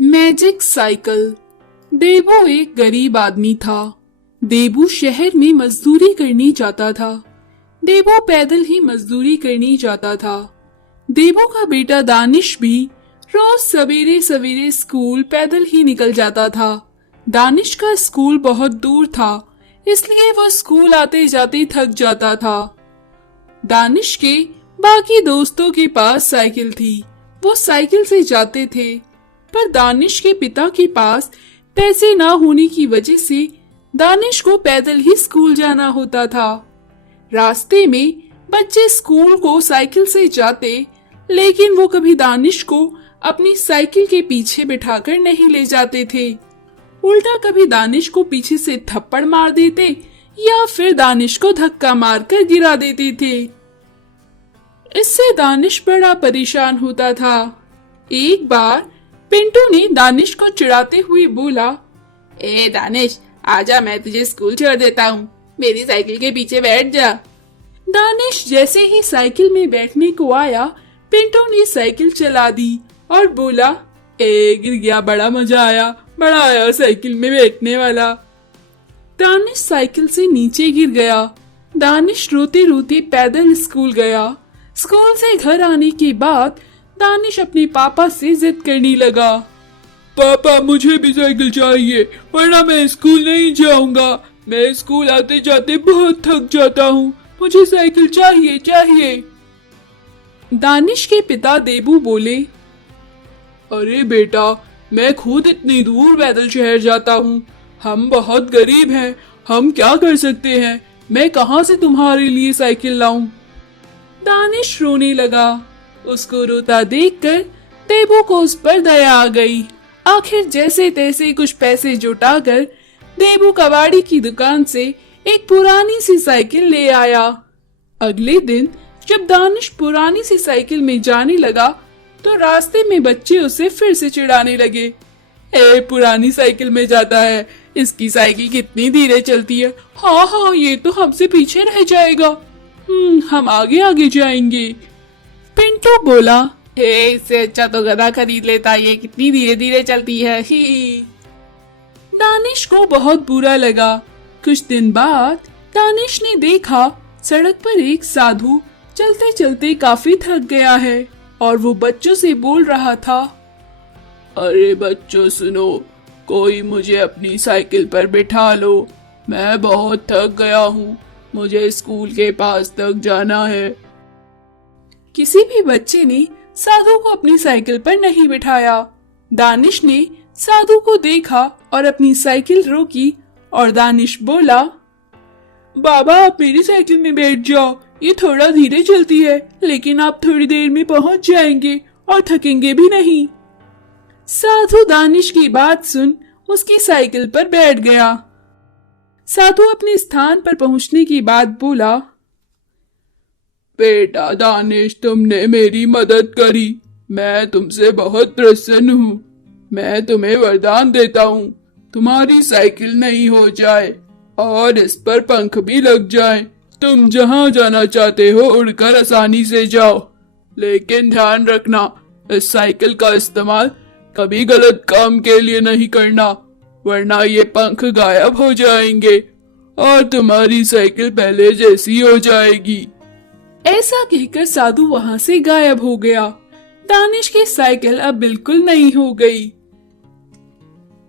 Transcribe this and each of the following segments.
Magic cycle. देबू एक गरीब आदमी था। देबू शहर में मजदूरी करनी जाता था। देबू पैदल ही मजदूरी करनी जाता था। देबू का बेटा दानिश भी रोज सवेरे सवेरे स्कूल पैदल ही निकल जाता था। दानिश का स्कूल बहुत दूर था, इसलिए वो स्कूल आते जाते थक जाता था। दानिश के बाकी दोस्तों के पास साइकिल थी, वो साइकिल से जाते थे। पर दानिश के पिता के पास पैसे ना होने की वजह से दानिश को पैदल ही स्कूल जाना होता था। रास्ते में बच्चे स्कूल को साइकिल से जाते, लेकिन वो कभी दानिश को अपनी साइकिल के पीछे बिठाकर नहीं ले जाते थे। उल्टा कभी दानिश को पीछे से थप्पड़ मार देते या फिर दानिश को धक्का मारकर गिरा देते थे। इससे दानिश बड़ा परेशान होता था। एक बार पिंटू ने दानिश को चिढ़ाते हुए बोला, ए दानिश, आजा, मैं तुझे स्कूल छोड़ देता हूँ, मेरी साइकिल के पीछे बैठ जा। दानिश जैसे ही साइकिल में बैठने को आया, पिंटू ने साइकिल चला दी और बोला, गिर गया, बड़ा मजा आया, बड़ा आया साइकिल में बैठने वाला। दानिश साइकिल से नीचे गिर गया। दानिश रोते रोते पैदल स्कूल गया। स्कूल से घर आने के बाद दानिश अपने पापा से जिद करने लगा, पापा मुझे भी साइकिल चाहिए, वरना मैं स्कूल नहीं जाऊंगा। मैं स्कूल आते जाते बहुत थक जाता हूँ, मुझे साइकिल चाहिए चाहिए। दानिश के पिता देबू बोले, अरे बेटा, मैं खुद इतनी दूर पैदल शहर जाता हूँ, हम बहुत गरीब हैं, हम क्या कर सकते हैं, मैं कहाँ से तुम्हारे लिए साइकिल लाऊं। दानिश रोने लगा। उसको रोता देखकर देबू को उस पर दया आ गई। आखिर जैसे तैसे कुछ पैसे जुटाकर देबू कबाड़ी की दुकान से एक पुरानी सी साइकिल ले आया। अगले दिन जब दानिश पुरानी सी साइकिल में जाने लगा तो रास्ते में बच्चे उसे फिर से चिढ़ाने लगे, पुरानी साइकिल में जाता है, इसकी साइकिल कितनी धीरे चलती है, हाँ, ये तो हमसे पीछे रह जाएगा, हम आगे आगे जाएंगे। पिंटू बोला, इससे अच्छा तो गधा खरीद लेता, ये कितनी धीरे धीरे चलती है। ही दानिश को बहुत बुरा लगा। कुछ दिन बाद दानिश ने देखा सड़क पर एक साधु चलते चलते काफी थक गया है और वो बच्चों से बोल रहा था, अरे बच्चों सुनो, कोई मुझे अपनी साइकिल पर बिठा लो, मैं बहुत थक गया हूँ, मुझे स्कूल के पास तक जाना है। किसी भी बच्चे ने साधु को अपनी साइकिल पर नहीं बिठाया। दानिश ने साधु को देखा और अपनी साइकिल रोकी और दानिश बोला, बाबा आप मेरी साइकिल में बैठ जाओ, ये थोड़ा धीरे चलती है, लेकिन आप थोड़ी देर में पहुंच जाएंगे और थकेंगे भी नहीं। साधु दानिश की बात सुन उसकी साइकिल पर बैठ गया। साधु अपने स्थान पर पहुंचने के बाद बोला, बेटा दानिश, तुमने मेरी मदद करी, मैं तुमसे बहुत प्रसन्न हूँ। मैं तुम्हें वरदान देता हूँ, तुम्हारी साइकिल नहीं हो जाए और इस पर पंख भी लग जाए, तुम जहाँ जाना चाहते हो उड़कर आसानी से जाओ। लेकिन ध्यान रखना, इस साइकिल का इस्तेमाल कभी गलत काम के लिए नहीं करना, वरना ये पंख गायब हो जाएंगे और तुम्हारी साइकिल पहले जैसी हो जाएगी। ऐसा कहकर साधु वहाँ से गायब हो गया। दानिश की साइकिल अब बिल्कुल नई हो गई।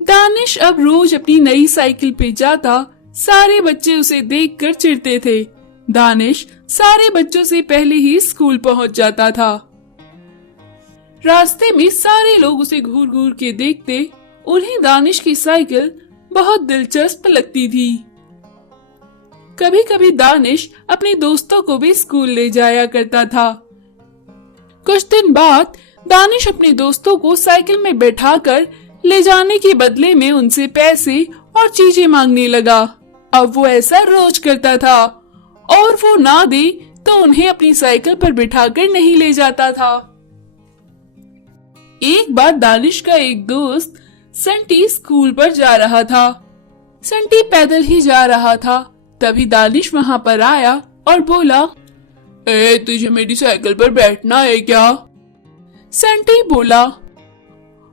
दानिश अब रोज अपनी नई साइकिल पे जाता, सारे बच्चे उसे देखकर चिढ़ते थे। दानिश सारे बच्चों से पहले ही स्कूल पहुंच जाता था। रास्ते में सारे लोग उसे घूर घूर के देखते, उन्हें दानिश की साइकिल बहुत दिलचस्प लगती थी। कभी कभी दानिश अपने दोस्तों को भी स्कूल ले जाया करता था। कुछ दिन बाद दानिश अपने दोस्तों को साइकिल में बैठाकर ले जाने के बदले में उनसे पैसे और चीजें मांगने लगा। अब वो ऐसा रोज करता था और वो ना दे तो उन्हें अपनी साइकिल पर बिठाकर नहीं ले जाता था। एक बार दानिश का एक दोस्त संटी स्कूल पर जा रहा था। संटी पैदल ही जा रहा था। तभी दानिश वहाँ पर आया और बोला, तुझे मेरी साइकिल पर बैठना है क्या? संटी बोला,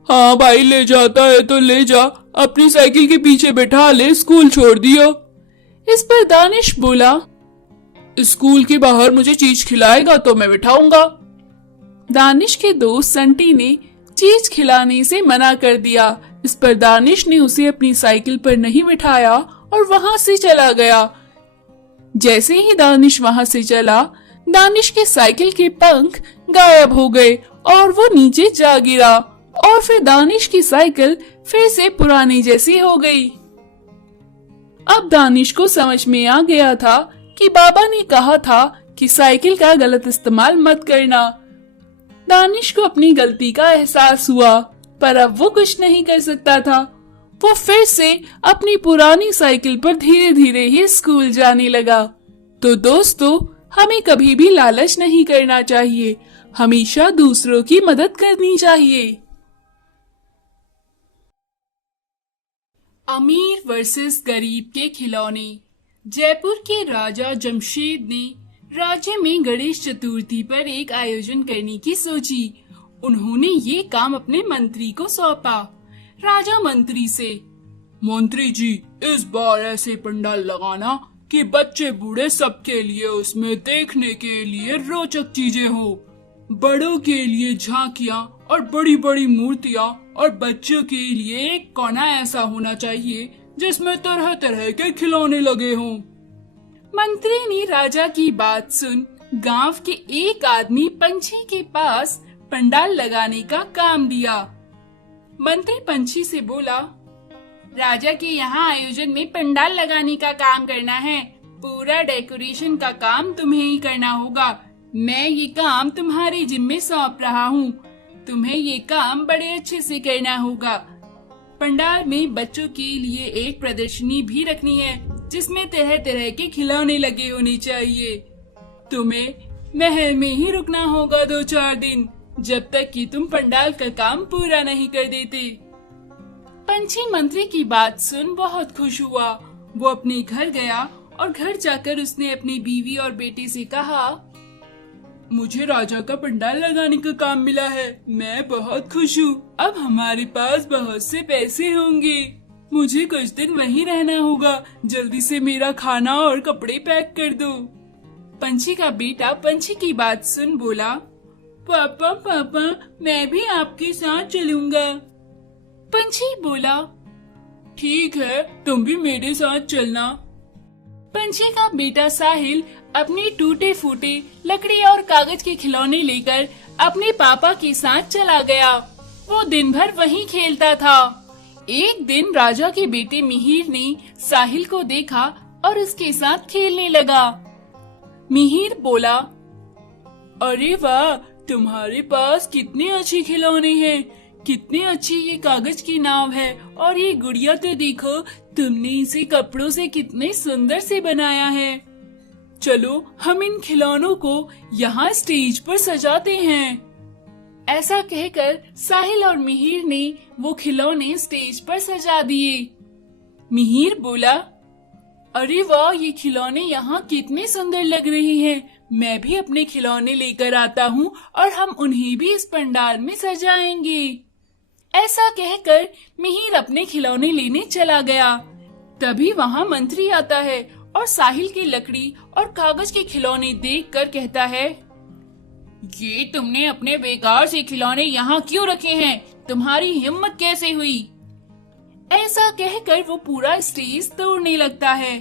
हाँ भाई, ले जाता है तो ले जा, अपनी साइकिल के पीछे बैठा ले, स्कूल छोड़ दियो। इस पर दानिश बोला, स्कूल के बाहर मुझे चीज खिलाएगा तो मैं बिठाऊंगा। दानिश के दोस्त संटी ने चीज खिलाने से मना कर दिया। इस पर दानिश ने उसे अपनी साइकिल पर नहीं बिठाया और वहां से चला गया। जैसे ही दानिश वहां से चला, दानिश के साइकिल के पंख गायब हो गए और वो नीचे जा गिरा और फिर दानिश की साइकिल फिर से पुरानी जैसी हो गई। अब दानिश को समझ में आ गया था कि बाबा ने कहा था कि साइकिल का गलत इस्तेमाल मत करना। दानिश को अपनी गलती का एहसास हुआ, पर अब वो कुछ नहीं कर सकता था। वो फिर से अपनी पुरानी साइकिल पर धीरे धीरे ही स्कूल जाने लगा। तो दोस्तों, हमें कभी भी लालच नहीं करना चाहिए, हमेशा दूसरों की मदद करनी चाहिए। अमीर वर्सेस गरीब के खिलौने। जयपुर के राजा जमशेद ने राज्य में गणेश चतुर्थी पर एक आयोजन करने की सोची। उन्होंने ये काम अपने मंत्री को सौंपा। राजा मंत्री से, मंत्री जी, इस बार ऐसे पंडाल लगाना कि बच्चे बूढ़े सबके लिए उसमें देखने के लिए रोचक चीजें हो। बड़ों के लिए झांकियां और बड़ी बड़ी मूर्तियां और बच्चों के लिए एक कोना ऐसा होना चाहिए जिसमें तरह तरह के खिलौने लगे हों। मंत्री ने राजा की बात सुन गांव के एक आदमी पंछी के पास पंडाल लगाने का काम दिया। मंत्री पंछी से बोला, राजा के यहाँ आयोजन में पंडाल लगाने का काम करना है। पूरा डेकोरेशन का काम तुम्हें ही करना होगा। मैं ये काम तुम्हारे जिम्मे सौंप रहा हूँ। तुम्हें ये काम बड़े अच्छे से करना होगा। पंडाल में बच्चों के लिए एक प्रदर्शनी भी रखनी है जिसमें तरह तरह के खिलौने लगे होने चाहिए। तुम्हें महल में ही रुकना होगा 2-4 दिन, जब तक कि तुम पंडाल का काम पूरा नहीं कर देते। पंछी मंत्री की बात सुन बहुत खुश हुआ। वो अपने घर गया और घर जाकर उसने अपनी बीवी और बेटे से कहा, मुझे राजा का पंडाल लगाने का काम मिला है। मैं बहुत खुश हूँ। अब हमारे पास बहुत से पैसे होंगे। मुझे कुछ दिन वहीं रहना होगा। जल्दी से मेरा खाना और कपड़े पैक कर दो। पंछी का बेटा पंछी की बात सुन बोला, पापा पापा, मैं भी आपके साथ चलूंगा। पंछी बोला, ठीक है, तुम भी मेरे साथ चलना। पंछी का बेटा साहिल अपने टूटे फूटे लकड़ी और कागज के खिलौने लेकर अपने पापा के साथ चला गया। वो दिन भर वहीं खेलता था। एक दिन राजा के बेटे मिहिर ने साहिल को देखा और उसके साथ खेलने लगा। मिहिर बोला, अरे वाह, तुम्हारे पास कितने अच्छे खिलौने हैं। कितनी अच्छी ये कागज की नाव है और ये गुड़िया तो देखो, तुमने इसे कपड़ों से कितने सुंदर से बनाया है। चलो हम इन खिलौनों को यहाँ स्टेज पर सजाते हैं। ऐसा कहकर साहिल और मिहिर ने वो खिलौने स्टेज पर सजा दिए। मिहिर बोला, अरे वाह, ये खिलौने यहाँ कितने सुंदर लग रहे हैं। मैं भी अपने खिलौने लेकर आता हूँ और हम उन्हें भी इस पंडाल में सजाएंगे। ऐसा कहकर मिहिर अपने खिलौने लेने चला गया। तभी वहाँ मंत्री आता है और साहिल की लकड़ी और कागज के खिलौने देखकर कहता है, ये तुमने अपने बेकार से खिलौने यहाँ क्यों रखे हैं? तुम्हारी हिम्मत कैसे हुई? ऐसा कहकर वो पूरा स्टेज तोड़ने लगता है।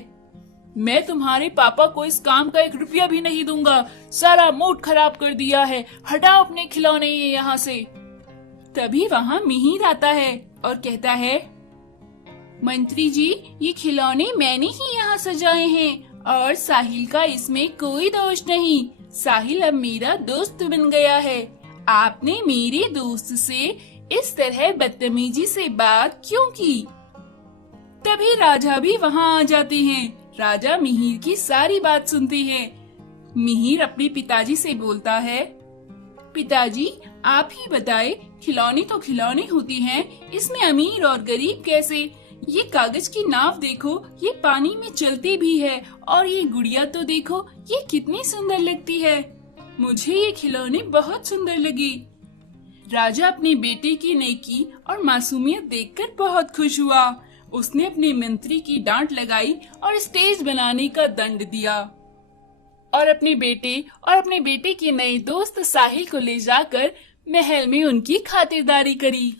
मैं तुम्हारे पापा को इस काम का 1 रुपया भी नहीं दूंगा। सारा मूड खराब कर दिया है। हटाओ अपने खिलौने ये यहाँ से। तभी वहाँ मिहिर आता है और कहता है, मंत्री जी, ये खिलौने मैंने ही यहाँ सजाए हैं और साहिल का इसमें कोई दोष नहीं। साहिल अब मेरा दोस्त बन गया है। आपने मेरे दोस्त से इस तरह बदतमीजी से बात क्यों की? तभी राजा भी वहाँ आ जाते हैं। राजा मिहिर की सारी बात सुनते हैं। मिहिर अपने पिताजी से बोलता है, पिताजी, आप ही बताएं, खिलौने तो खिलौने होती हैं, इसमें अमीर और गरीब कैसे? ये कागज की नाव देखो, ये पानी में चलती भी है और ये गुड़िया तो देखो, ये कितनी सुंदर लगती है। मुझे ये खिलौने बहुत सुंदर लगी। राजा अपने बेटे की नेकी और मासूमियत देखकर बहुत खुश हुआ। उसने अपने मंत्री की डांट लगाई और स्टेज बनाने का दंड दिया और अपने बेटे के नए दोस्त साहिल को ले जाकर महल में उनकी खातिरदारी करी।